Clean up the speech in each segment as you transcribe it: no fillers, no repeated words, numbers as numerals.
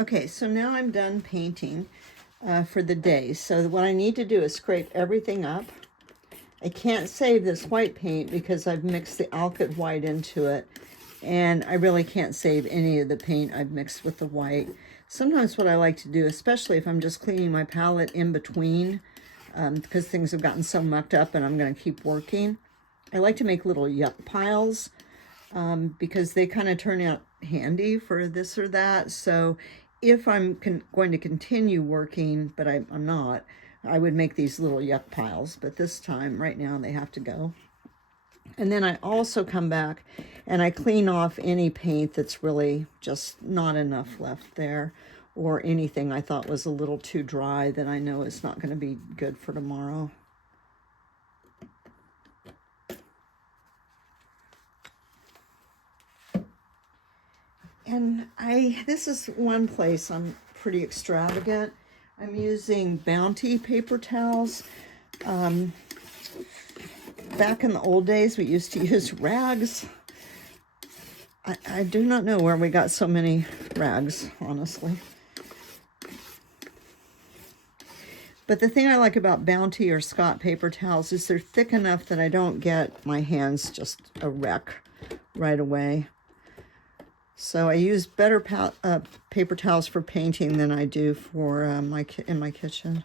Okay, so now I'm done painting for the day. So what I need to do is scrape everything up. I can't save this white paint because I've mixed the Alkyd white into it, and I really can't save any of the paint I've mixed with the white. Sometimes what I like to do, especially if I'm just cleaning my palette in between, because things have gotten so mucked up and I'm going to keep working, I like to make little yuck piles because they kind of turn out handy for this or that. So if I'm going to continue working, but I'm not, I would make these little yuck piles, but this time, right now, they have to go. And then I also come back and I clean off any paint that's really just not enough left there, or anything I thought was a little too dry that I know is not going to be good for tomorrow. And this is one place I'm pretty extravagant. I'm using Bounty paper towels. Back in the old days, we used to use rags. I do not know where we got so many rags, honestly. But the thing I like about Bounty or Scott paper towels is they're thick enough that I don't get my hands just a wreck right away. So I use better paper towels for painting than I do for in my kitchen.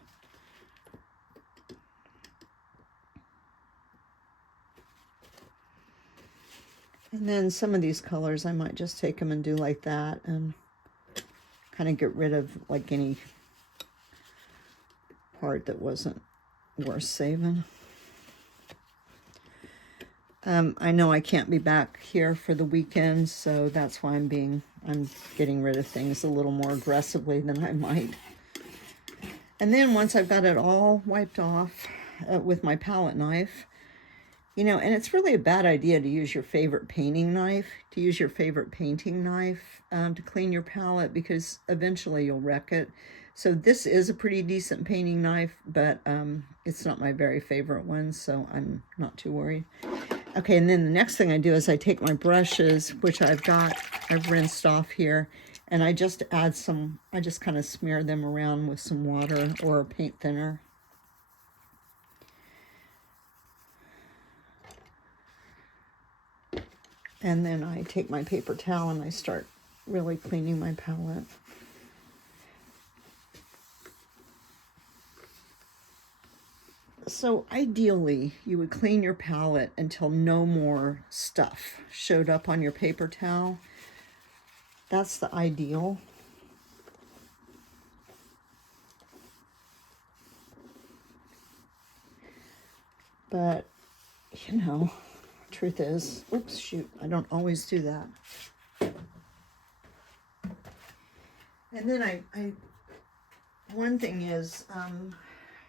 And then some of these colors, I might just take them and do like that and kind of get rid of like any part that wasn't worth saving. I know I can't be back here for the weekend, so that's why I'm getting rid of things a little more aggressively than I might. And then once I've got it all wiped off with my palette knife, you know, and it's really a bad idea to use your favorite painting knife, to use your favorite painting knife to clean your palette, because eventually you'll wreck it. So this is a pretty decent painting knife, but it's not my very favorite one, so I'm not too worried. Okay, and then the next thing I do is I take my brushes, which I've rinsed off here, and I just add I just kind of smear them around with some water or a paint thinner. And then I take my paper towel and I start really cleaning my palette. So ideally, you would clean your palette until no more stuff showed up on your paper towel. That's the ideal. But, you know, truth is, oops, shoot, I don't always do that. And then one thing is,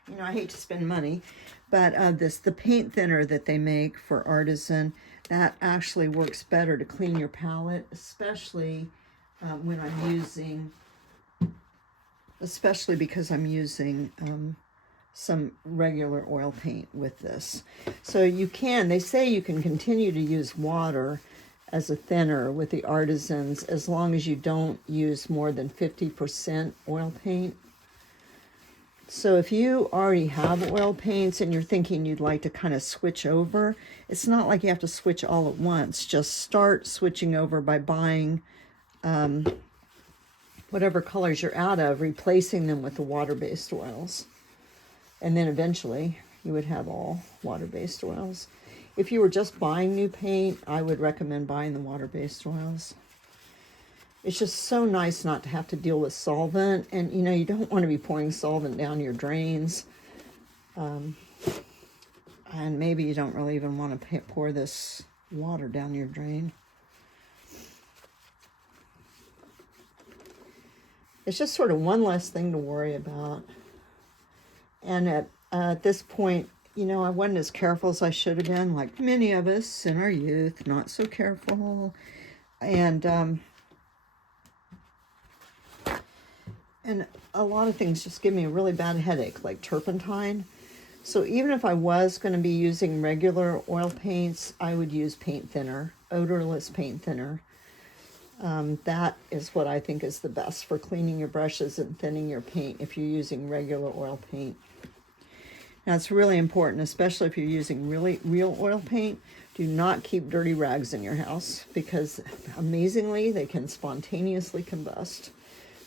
you know, I hate to spend money, but the paint thinner that they make for Artisan, that actually works better to clean your palette, especially when I'm using, especially because I'm using some regular oil paint with this. So they say you can continue to use water as a thinner with the Artisans as long as you don't use more than 50% oil paint. So if you already have oil paints and you're thinking you'd like to kind of switch over, it's not like you have to switch all at once. Just start switching over by buying whatever colors you're out of, replacing them with the water-based oils. And then eventually you would have all water-based oils. If you were just buying new paint, I would recommend buying the water-based oils. It's just so nice not to have to deal with solvent. And, you know, you don't want to be pouring solvent down your drains. And maybe you don't really even want to pour this water down your drain. It's just sort of one less thing to worry about. And at this point, you know, I wasn't as careful as I should have been, like many of us in our youth, not so careful. And a lot of things just give me a really bad headache, like turpentine. So even if I was going to be using regular oil paints, I would use paint thinner, odorless paint thinner. That is what I think is the best for cleaning your brushes and thinning your paint if you're using regular oil paint. Now it's really important, especially if you're using real oil paint, do not keep dirty rags in your house because amazingly they can spontaneously combust.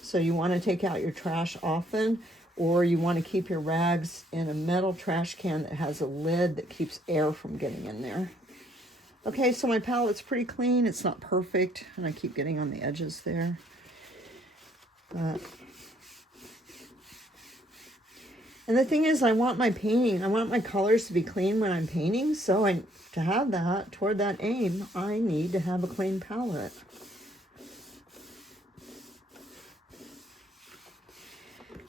So you want to take out your trash often, or you want to keep your rags in a metal trash can that has a lid that keeps air from getting in there. Okay, so my palette's pretty clean. It's not perfect, and I keep getting on the edges there. And the thing is, I want my colors to be clean when I'm painting, so to have that, toward that aim, I need to have a clean palette.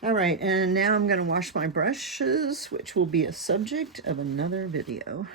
All right, and now I'm going to wash my brushes, which will be a subject of another video.